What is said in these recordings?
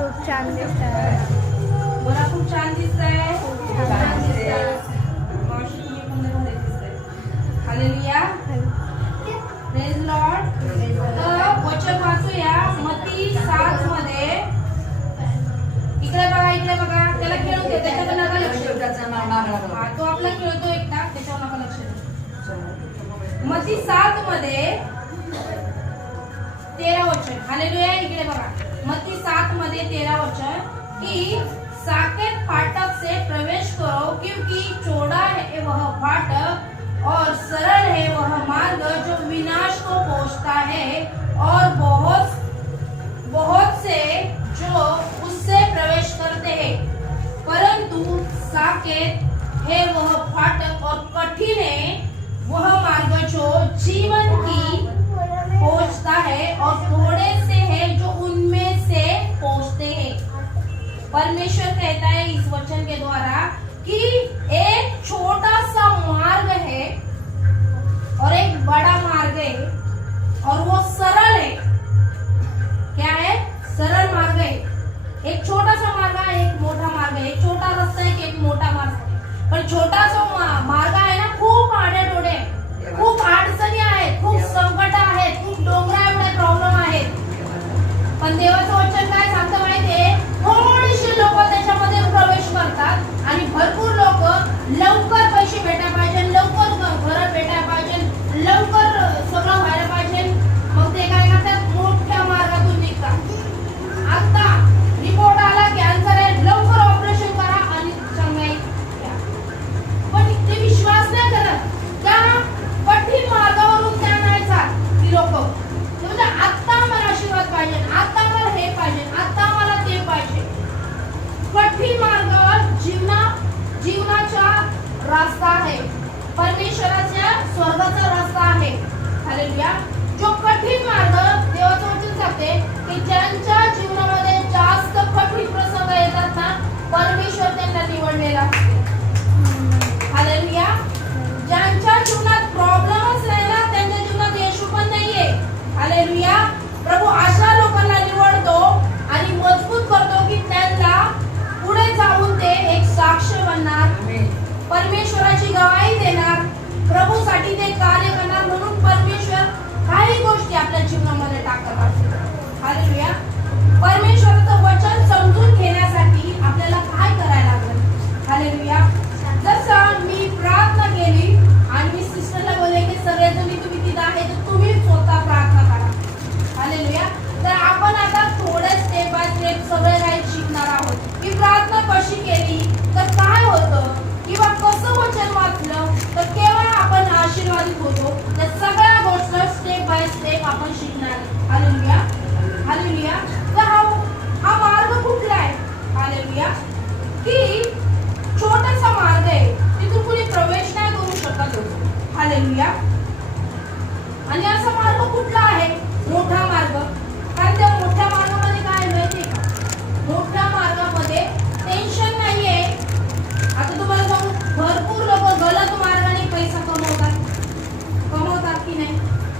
खूप छान दिसतंय. मला खूप छान दिसतंय. छान दिसतंय. मावशी तुम्ही पण लय भारी दिसतंय. हालेलुया. Praise Lord. तर वचन वाचूया मत्ती 7 मध्ये. इकडे बघा त्याला खेळू दे, त्याच्याकडे नका लक्ष देऊ. हा, तो आपला खेळतो एकटा, त्याच्यावर नका लक्ष देऊ. मत्ती 7 मध्ये 13 वचन. हालेलुया. इकडे बघा मत्ती 7 मध्ये 13 वचन की साकेत फाटक से प्रवेश करो क्योंकि चौड़ा है वह फाटक और सरल है वह मार्ग जो विनाश को पहुंचता है और बहुत बहुत से जो उससे प्रवेश करते हैं, परंतु साकेत है वह फाटक और कठिन है वह मार्ग जो जीवन की पहुंचता है और थोड़े से है जो उनमें से पहुंचते हैं. परमेश्वर कहता है इस वचन के द्वारा कि एक छोटा सा मार्ग है और एक बड़ा मार्ग है और वो सरल है. क्या है? सरल मार्ग है. एक छोटा सा मार्ग है, एक मोठा मार्ग है. एक छोटा रास्ता है, एक मोठा मार्ग है. पण छोटा सा मार्ग आहे ना, खूप आडेतोडे, खूप अडचणी आहेत, खूप संकट आहेत, खूप डोंगरा एवढे प्रॉब्लेम आहेत. पण देवाचं वचन काय सांगतं माहितीये? थोडीशी लोक त्याच्यामध्ये प्रवेश करतात आणि भरपूर लोक लवकर पैसे भेटायला पाहिजे, लवकर घर भेटायला पाहिजे, लवकर सगळं व्हायला पाहिजे. मग ते काय करतात? मोठ्या मार्गातून निघतात. आता रिपोर्ट आला कॅन्सर आहे, लवकर ऑपरेशन करा आणि चांगली घ्या. पण ते विश्वास नाही करत. त्या कठीण मार्गावरून त्या नाही जात ती लोक. म्हणजे आता मला आशीर्वाद पाहिजे, आता मला हे पाहिजे, आता मला ते पाहिजे. कठीण मार्गावर जीवनाचा रास्ता आहे, परमेश्वराच्या स्वर्गाचा रस्ता आहे. हालेलुया. जो कठीण मार्ग, देवाचं वचन सांगते की ज्यांच्या जीवनामध्ये जास्त कठीण प्रसंग येतात ना, परमेश्वर त्यांना निवडलेला असते. हालेलुया. ज्यांच्या जीवनात प्रॉब्लेमच नाही ना, त्यांच्या जीवनात येशू पण नाहीये. हालेलुया. प्रभू अशा लोकांना निवडतो आणि मजबूत करतो की त्यांना पुढे जाऊन ते एक साक्ष बनणार, परमेश्वराची गवाही देणार, प्रभूसाठी ते कार्य करणार. म्हणून परमेश्वर काही गोष्टी आपल्या जीवनामध्ये टाकत असतो. हालेलुया. परमेश्वराचं वचन समजून घेण्यासाठी आपल्याला काय करायला लागेल? हालेलुया. जसं मी प्रार्थना केली आणि मी सिस्टरला बोलले की सगळेजणी तुम्ही तिथे आहे तर तुम्ही स्वतः प्रार्थना करा. हालेलुया. तर आपण आता थोडे स्टेप बाय स्टेप सगळे काही शिकणार आहोत की प्रार्थना कशी केली तर काय होतं, किंवा कसं वचन वाचलं तर केव्हा आपण आशीर्वादित होतो. त्या सगळ्या गोष्टी स्टेप बाय स्टेप आपण शिकणार. हालेलुया. हालेलुया. तर हा मार्ग कुठला आहे? हालेलुया. की छोटासा मार्ग आहे, तिथून कुणी प्रवेश नाही करू शकत. हालेलुया. आणि असा मार्ग कुठला आहे? मोठा मार्ग. कारण त्या मोठ्या मार्गामध्ये काय माहितीये का? मोठ्या मार्गामध्ये टेन्शन नाहीये. आता तुम्हाला सांगू, भरपूर लोक गलत मार्गाने पैसा कमवतात की नाही,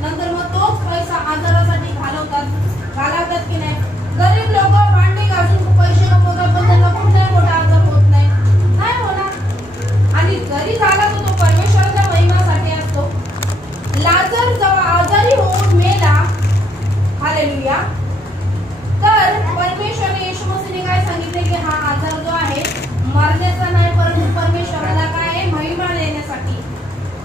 नंतर मग तोच पैसा आजारासाठी घालवतात की नाही. गरीब लोक भांडी घासून पैसे कमवतात पण त्यांना कुठलाही मोठा आजार होत नाही होणार. आणि जरी झाला तर तो परमेश्वराच्या महिम्यासाठी असतो. लाजर जेव्हा आजारी होऊन मेला, हालेलुया, तर परमेश्वराने येशू मसीहने काय सांगितले की हा आजार जो आहे मरण्याचा नाही, परंतु परमेश्वराला काय आहे? महिमा देण्यासाठी.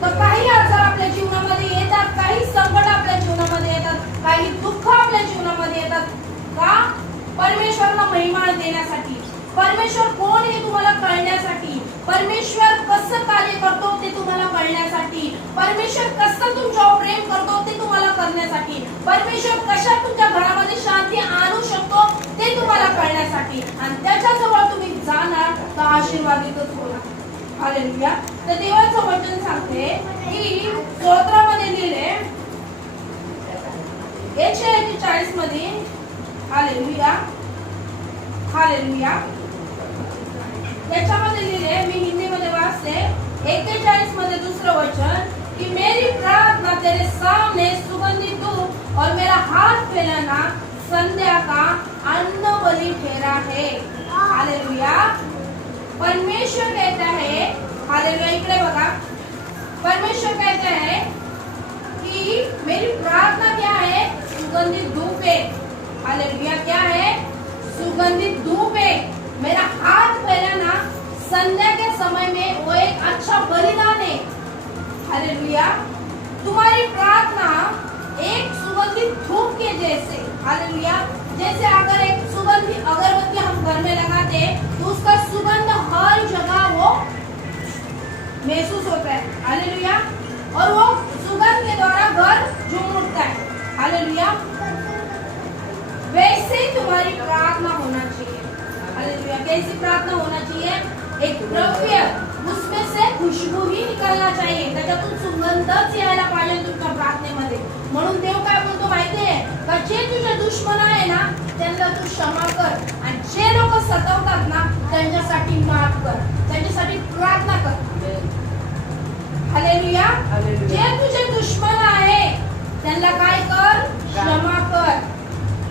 तर काही आजार आपल्या जीवनामध्ये येतात, काही संकट आपल्या जीवनामध्ये येतात, काही दुःख आपल्या जीवनामध्ये येतात. का? परमेश्वराला महिमा देण्यासाठी. परमेश्वर कोण हे तुम्हाला कळण्यासाठी, परमेश्वर कसं कार्य करतो ते तुम्हाला कळण्यासाठी, परमेश्वर कसं तुमच्यावर प्रेम करतो ते तुम्हाला करण्यासाठी, परमेश्वर कशा तुमच्या घरामध्ये शांती आणू शकतो ते तुम्हाला कळण्यासाठी. आणि त्याच्याजवळ तुम्ही जाणार तर आशीर्वादितच होणार. हालेलुया. तर देवाचं वचन सांगते की स्तोत्रामध्ये लिहिले 141 मध्ये. हालेलुया. हालेलुया. त्याच्यामध्ये लिहिले, मी हिंदीमध्ये वाचते, 41 मध्ये दुसरं वचन कि मेरी प्रार्थना तेरे सामने सुगंधित धूप और मेरा हाथ फैलाना संध्या का अन्न बलि ठहरा है। हालेलुया। परमेश्वर कहता है, हालेलुया, इकडे बघा, परमेश्वर कहता है कि मेरी प्रार्थना क्या है? सुगंधित धूप है। हालेलुया। क्या है? सुगंधित धूप है। मेरा हाथ फैलाना संध्या के समय में वो एक अच्छा बलिदान है। हालेलुया। तुम्हारी प्रार्थना एक सुगंधित धूप के जैसे, हालेलुया, जैसे अगर एक सुगंधित अगरबत्ती हम घर में लगाते तो उसका सुगंध हर जगह वो महसूस होता है। हालेलुया। और वो सुगंध के द्वारा घर झूम उठता है। हालेलुया। वैसे ही तुम्हारी प्रार्थना होना चाहिए। हालेलुया। कैसी प्रार्थना होना चाहिए? एक द्रव्य, उसमें से खुशबू ही निकलना चाहिए, त्याच्यातून सुगंधच यायला पाहिजे तुमच्या प्रार्थनेमध्ये। म्हणून देव काय बोलतो माहितीये का? जे तुझे दुश्मन आहे ना त्यांना तू क्षमा कर, आणि जे लोक सतावतात ना त्यांच्यासाठी माफ कर, त्यांच्यासाठी प्रार्थना कर। हालेलुया। जे तुझे दुश्मन आहे त्यांना काय कर? क्षमा कर,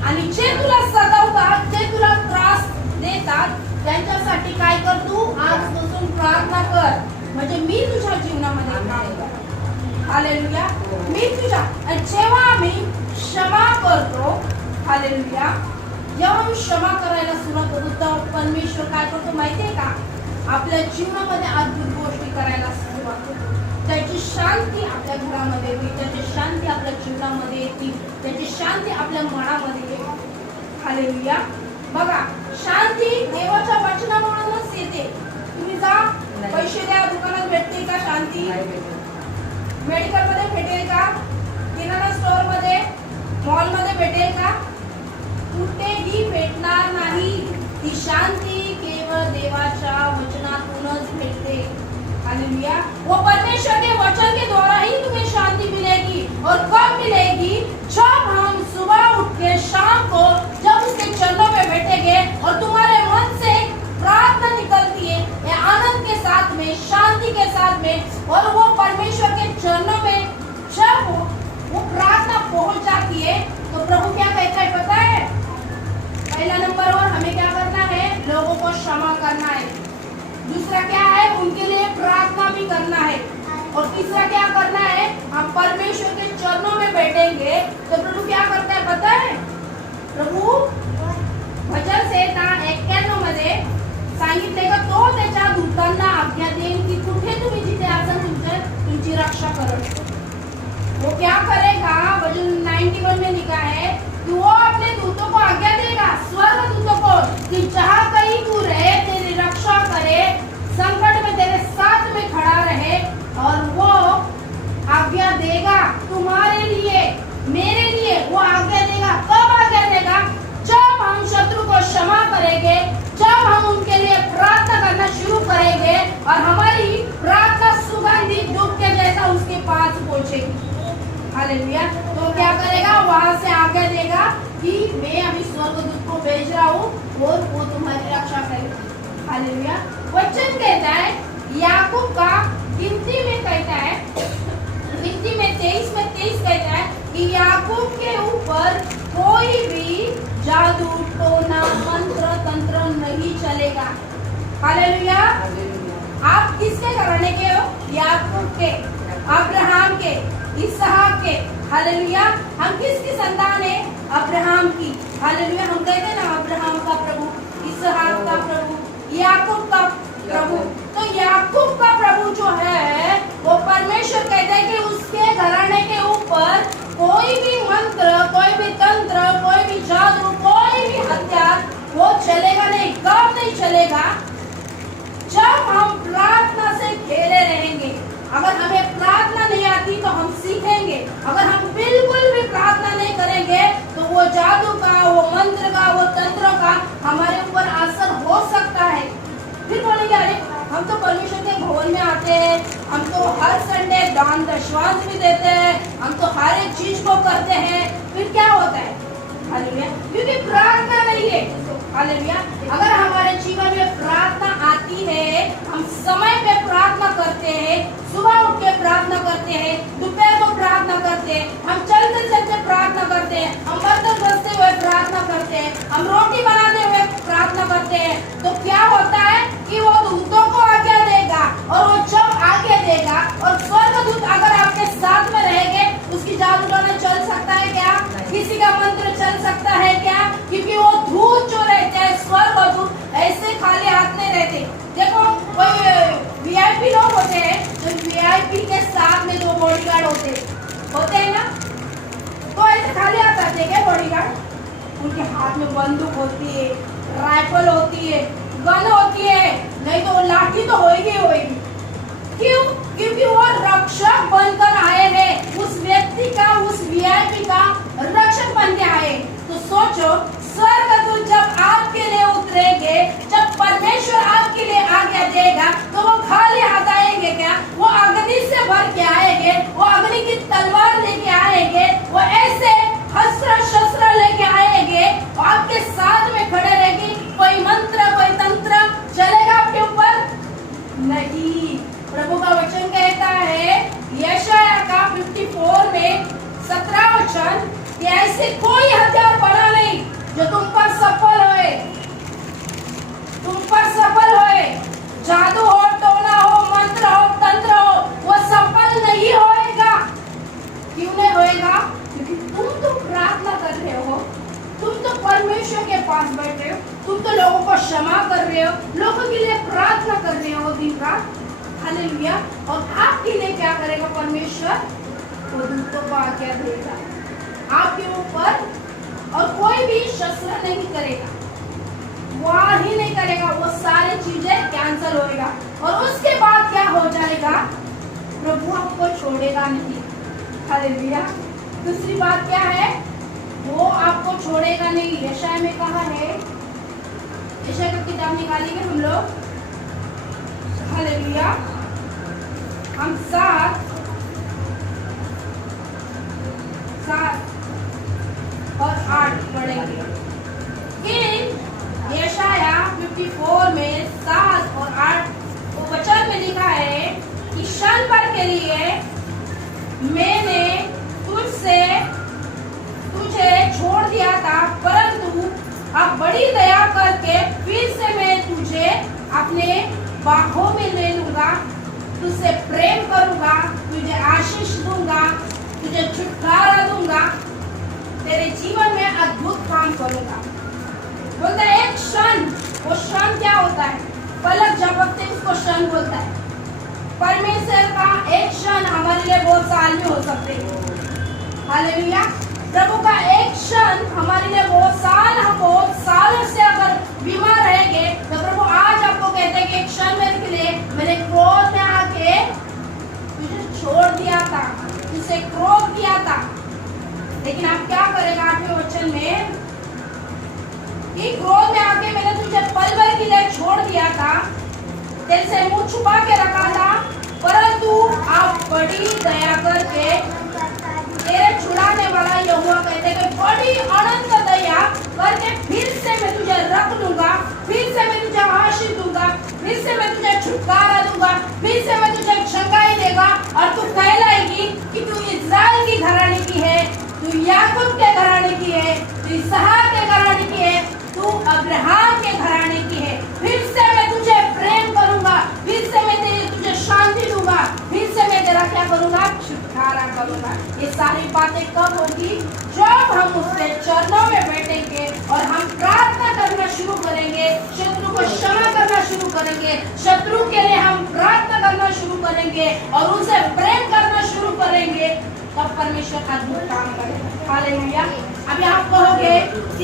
आणि जे तुला सतावतात, जे तुला त्रास देतात त्यांच्यासाठी काय कर? तू आजपासून प्रार्थना कर, म्हणजे मी तुझ्या जीवनामध्ये काम कर। हालेलुया। मी तुझ्या, जेव्हा आम्ही क्षमा करतो, हालेलुया, जेव्हा आम्ही क्षमा करायला सुरुवात करतो तर परमेश्वर काय करतो माहितीये का? आपल्या जीवनामध्ये अद्भुत गोष्टी करायला सुरुवात करतो। त्याची शांती आपल्या घरामध्ये येते, त्याची शांती आपल्या जीवनामध्ये येते, त्याची शांती आपल्या मनामध्ये येते। हालेलुया। बघा, शांती देवाच्या वचनामुळेच येते। तुम्ही जा, पैसे द्या, दुकानात भेटते का शांती? मेडिकल मध्ये भेटेल का? किराणा स्टोर मध्ये, मॉल मध्ये भेटेल का? कुठेही भेटणार नाही। ती शांती केवळ देवाच्या वचनातूनच भेटते। हालेलुया। वो परमेश्वर के वचन के द्वारा ही तुम्हें शांति मिलेगी। और कब मिलेगी? जब हम सुबह उठ के शाम को जब उसके चरणों में बैठेंगे और तुम्हारे मन से प्रार्थना निकलती है ये आनंद के साथ में, शांति के साथ में, और वो परमेश्वर के चरणों में जब वो प्रार्थना पहुंच जाती है तो प्रभु क्या कहता है पता है? पहला नंबर और हमें क्या करना है? लोगों को क्षमा करना है। दूसरा क्या है? उनके लिए प्रार्थना भी करना है। और तीसरा क्या करना है? हम परमेश्वर के चरणों में बैठेंगे तो प्रभु क्या करता है पता है? प्रभु भजन संहिता 91 मध्ये सांगितले का तो त्याच्या दूतांना आज्ञा देईल की कुठे तुम्ही जिथे असाल तुमची रक्षा करेल। वो क्या करेगा? भजन 91 में लिखा है कि वो अपने दूतों को आज्ञा देगा, स्वर्ग दूतों को, कि जहाँ कहीं तू रहे तेरी रक्षा करे, संकट में तेरे साथ में खड़ा रहे, और वो आज्ञा देगा तुम्हारे लिए, मेरे लिए। वो आज्ञा देगा। कब आज्ञा देगा? जब हम शत्रु को क्षमा करेंगे, जब हम उनके लिए प्रार्थना करना शुरू करेंगे और हमारी प्रार्थना सुगंधित धूप के जैसा उसके पास पहुंचेगी। हालेलुया। तो क्या करेगा? वहां से आज्ञा देगा कि मैं अभी स्वर्गदूत को भेज रहा हूँ और वो तुम्हारी रक्षा करेगा। हालेलुया। वचन कहता है, याकूब का गिनती में कहता है, गिनती में 23 कहता है कि याकूब के ऊपर कोई भी जादू, टोना, मंत्र, तंत्र नहीं चलेगा। हालेलुया। आप किसके घराने के हो? याकूब के, अब्राहम के, इसहाक के। हालेलुया। हम किसकी संतान है? अब्राहम की। हालेलुया। हम कहते हैं ना अब्राहम का प्रभु, इसहाक का प्रभु, याकूब का प्रभु। तो याकूब का प्रभु जो है वो परमेश्वर कहता है कि उसके घराने के ऊपर कोई भी मंत्र, कोई भी तंत्र, कोई भी जादू, कोई भी हथियार वो चलेगा नहीं। कब नहीं चलेगा? जब हम प्रार्थना से घेरे रहेंगे। अगर हमें प्रार्थना नहीं आती तो हम सीखेंगे। अगर हम बिल्कुल भी प्रार्थना नहीं करेंगे तो वो जादू का, वो मंत्र का, वो तंत्र का हमारे ऊपर असर हो सकता है। फिर बोलेंगे अरे हम तो परमेश्वर के भवन में आते हैं, हम तो हर संडे दान दशवांश भी देते हैं, हम तो हर एक चीज को करते हैं। फिर क्या होता है? हालेलुया। क्योंकि प्रार्थना नहीं है। हालेलुया। अगर हमारे जीवन में प्रार्थना आती है, हम समय पे प्रार्थना करते हैं, सुबह उठ के प्रार्थना करते हैं, दोपहर को प्रार्थना करते हैं, हम चलते चलते प्रार्थना करते हैं, हम बर्तन घसते हुए प्रार्थना करते हैं, हम रोटी बनाते हुए प्रार्थना करते हैं, तो क्या होता है कि वो दूतों को आज्ञा देगा, और वो जब आज्ञा देगा और स्वर्गदूत अगर आपके साथ में रहेंगे, उसकी जादूटोना चल सकता है क्या? किसी का मंत्र चल सकता है क्या? क्योंकि वो दूत जो रहते हैं, स्वर्गदूत ऐसे खाली हाथ नहीं रहते। देखो कोई वीआईपी लोग होते हैं, तो वीआईपी के साथ में जो बॉडीगार्ड होते हैं ना, तो ऐसे खाली हाथ आते हैं क्या बॉडीगार्ड? उनके हाथ में बंदूक होती है, राइफल होती है, गन होती है, नहीं तो लाठी तो होगी। क्यों? क्योंकि वो रक्षक बनकर आए हैं, उस व्यक्ति का, उस वीआईपी का रक्षक बन के आए। तो सोचो, स्वर्गदूत जब आपके लिए उतरेंगे, जब परमेश्वर आपके लिए आज्ञा देगा, तो वो खाली हाथ आएंगे क्या? वो अग्नि से भर के आएंगे, वो अग्नि की तलवार लेके आएंगे, वो ऐसे अस्त्र शस्त्र लेके आएंगे, आपके साथ में खड़े रहेंगे। कोई मंत्र, कोई तंत्र चलेगा आपके ऊपर? नहीं। प्रभु का वचन कहता है यशाया का 54 में 17 वचन कि ऐसे कोई हथियार बना नहीं जो तुम पर सफल होए, जादू हो, टोना हो, मंत्र हो, तंत्र हो, वो सफल नहीं होएगा। क्यों नहीं होएगा? क्योंकि तुम तो प्रार्थना कर रहे हो, तुम तो परमेश्वर के पास बैठे हो, तुम तो लोगों को क्षमा कर रहे हो, लोगों के लिए प्रार्थना कर रहे हो दिन रात। हालेलुया। और आपके लिए क्या करेगा परमेश्वर? वो दूतों को आज्ञा देगा आपके ऊपर, और कोई भी शस्त्र नहीं करेगा, वार ही नहीं करेगा, वो सारी चीजें कैंसल होएगा। और उसके बाद क्या हो जाएगा? प्रभु आपको छोड़ेगा नहीं। हालेलुया। दूसरी बात क्या है? वो आपको छोड़ेगा नहीं। यशाया में कहा है, यशाया की किताब निकालेंगे हम लोग। हालेलुया। हम 7 और 8 पढ़ेंगे कि यशाया 54 में 7 और 8 वचन में लिखा है कि क्षण भर के लिए मैंने तुझे छोड़ दिया था, परंतु अब बड़ी दया करके फिर से मैं तुझे अपने बाहों में ले लूंगा, तुझसे प्रेम करूंगा, तुझे आशीष दूंगा, तुझे छुटकारा दूंगा, तेरे जीवन में अद्भुत काम करूंगा। बोलता है एक क्षण। वो क्षण क्या होता है? पलक झपकते उसको क्षण बोलता है। परमेश्वर का एक क्षण हमारे लिए बहुत साल भी हो सकते हैं। हालेलुया। प्रभु का एक क्षण हमारे लिए बहुत साल, हम बहुत सालों से अगर बीमार रहेंगे, तो प्रभु आज आपको कहते हैं कि एक क्षण मेरे के लिए, मैंने क्रोध में आके तुझे छोड़ दिया था, तुझसे क्रोध किया था, लेकिन आप क्या करेगा? आपके वचन में कि क्रोध में आके मैंने तुझे पल भर के लिए छोड़ दिया था, तेरे से मुंह छुपा के रखा था, परंतु आप बड़ी दया करके, तेरे छुड़ाने वाला यहोवा कहते हैं कि बड़ी अनंत दया करके फिर से मैं तुझे रख लूंगा, फिर से मैं तुझे आशीष दूंगा, फिर से मैं तुझे छुटकारा दूंगा, फिर से मैं तुझे चंगाई देगा, और तू कहलाएगी कि तू इस्राएल की घराने की है, तू याकूब के घराने की है, तू इसहाक के घराने की है, तू अब्राहम के घराने की है। फिर से मैं तुझे प्रेम करूंगा, फिर से मैं तुझे शांति दूंगा, फिर से मैं तेरा क्या करूंगा? छुटकारा करूंगा। ये सारी बातें कब होगी? जब हम उसके चरणों में बैठेंगे और हम प्रार्थना करना शुरू करेंगे, शत्रु को क्षमा करना शुरू करेंगे, शत्रु के लिए हम प्रार्थना करना शुरू करेंगे और उनसे प्रेम करना शुरू करेंगे, तब परमेश्वर अद्भुत काम करेगा। हालेलुया। अभी आप कहोगे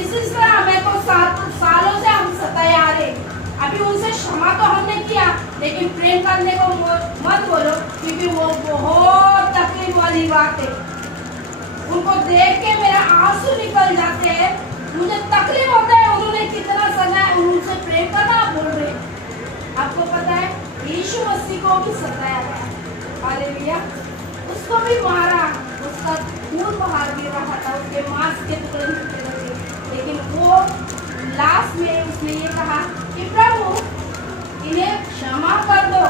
इसी तरह हमें को 7 सालों से हम सताए आ रहे, अभी उनसे क्षमा तो हमने किया, लेकिन प्रेम करने को मत बोलो, क्योंकि वो बहुत तकलीफ वाली बात है। उनको देख के मेरा आंसू निकल जाते हैं, मुझे तकलीफ होता है, उन्होंने कितना सताया, उनसे प्रेम करना आप बोल रहे। आपको पता है यीशु मसीह को भी सताया गया। हालेलुया। उसको भी मारा, उसका खून बाहर गिर रहा था, उसके मांस के टुकड़े टुकड़े थे, लेकिन वो लास्ट में उसने ये कहा कि प्रभु इन्हें क्षमा कर दो,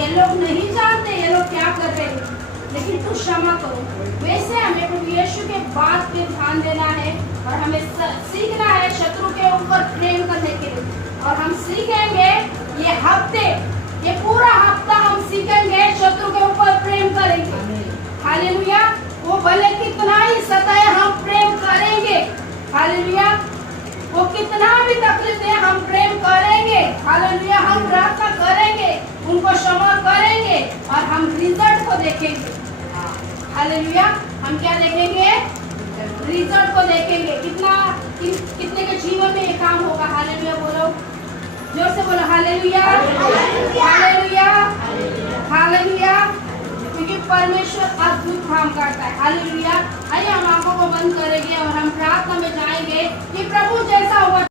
ये लोग नहीं जानते ये लोग क्या कर रहे हैं, लेकिन तू क्षमा करो। वैसे हमें प्रभु यीशु के बात पे ध्यान देना है और हमें सीखना है शत्रु के ऊपर प्रेम करने के लिए। और हम सीखेंगे ये हफ्ते, ये पूरा हफ्ता हम सीखेंगे शत्रु के ऊपर प्रेम करेंगे। हालेलुया। वो भले कितना ही सताए हम प्रेम करेंगे। हालेलुया। वो कितना भी तकलीफ दे हम प्रेम करेंगे। हालेलुया। हम प्रार्थना करेंगे, उनको क्षमा करेंगे और हम रिजल्ट को देखेंगे। हालेलुया। हम क्या देखेंगे? रिजल्ट को देखेंगे। कितने के जीवन में ये काम होगा। हालेलुया बोलो, जोर से बोलो हालेलुया, हालेलुया, हालेलुया। क्योंकि परमेश्वर अद्भुत काम करता है। हालेलुया। आइए हम आंखों को बंद करेंगे और हम प्रार्थना में जाएंगे कि प्रभु जैसा होगा